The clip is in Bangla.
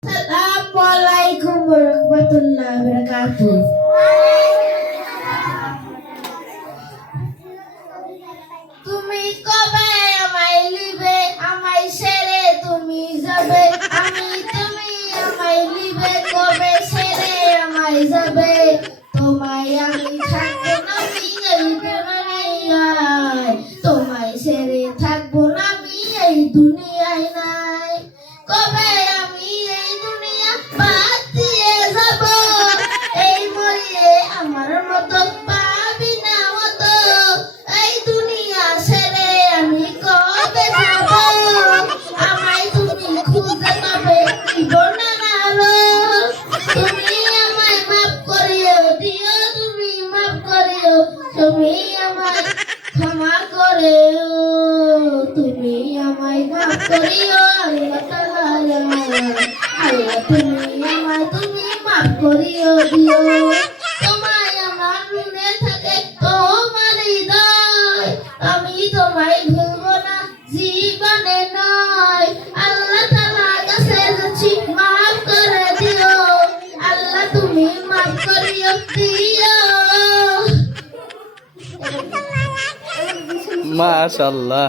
Assalamualaikum warahmatullahi wabarakatuh. তুমি কবে আমায় লিবে, আমায় ছেড়ে তুমি যাবে। তুমি আমায় লিবে, কবে ছেড়ে আমায় যাবে। তোমায় আমি থাকবো না, আমি এই দুনিয়ায়। তোমায় ছেড়ে থাকবো না, আমি এই দুনিয়ায় নাই। কবে আমি এই দুনিয়া বাদ দিয়ে যাব, এই মরিয়ে আমার মতো পাবি না মতো। এই দুনিয়া ছেড়ে আমি কবে যাব, আমায় তুমি খুঁজে পাবে জীবনের আলো। তুমি আমায় মাফ করিও দিও, তুমি মাফ করিও, তুমি আমায় ক্ষমা করিও, তুমি আমায় মাফ করিও। আল্লাহ তাআলা আল্লাহ তুমি মাফ করিও দিও। তোমায় আমার মনে থাকে তোমার হৃদয়, আমি তোমায় ভুলবো না জীবনে নয়। আল্লাহ তাআলার কাছে যাচ্ছি মাফ করে দিও, আল্লাহ তুমি মাফ করিও দিও। মাশাআল্লাহ।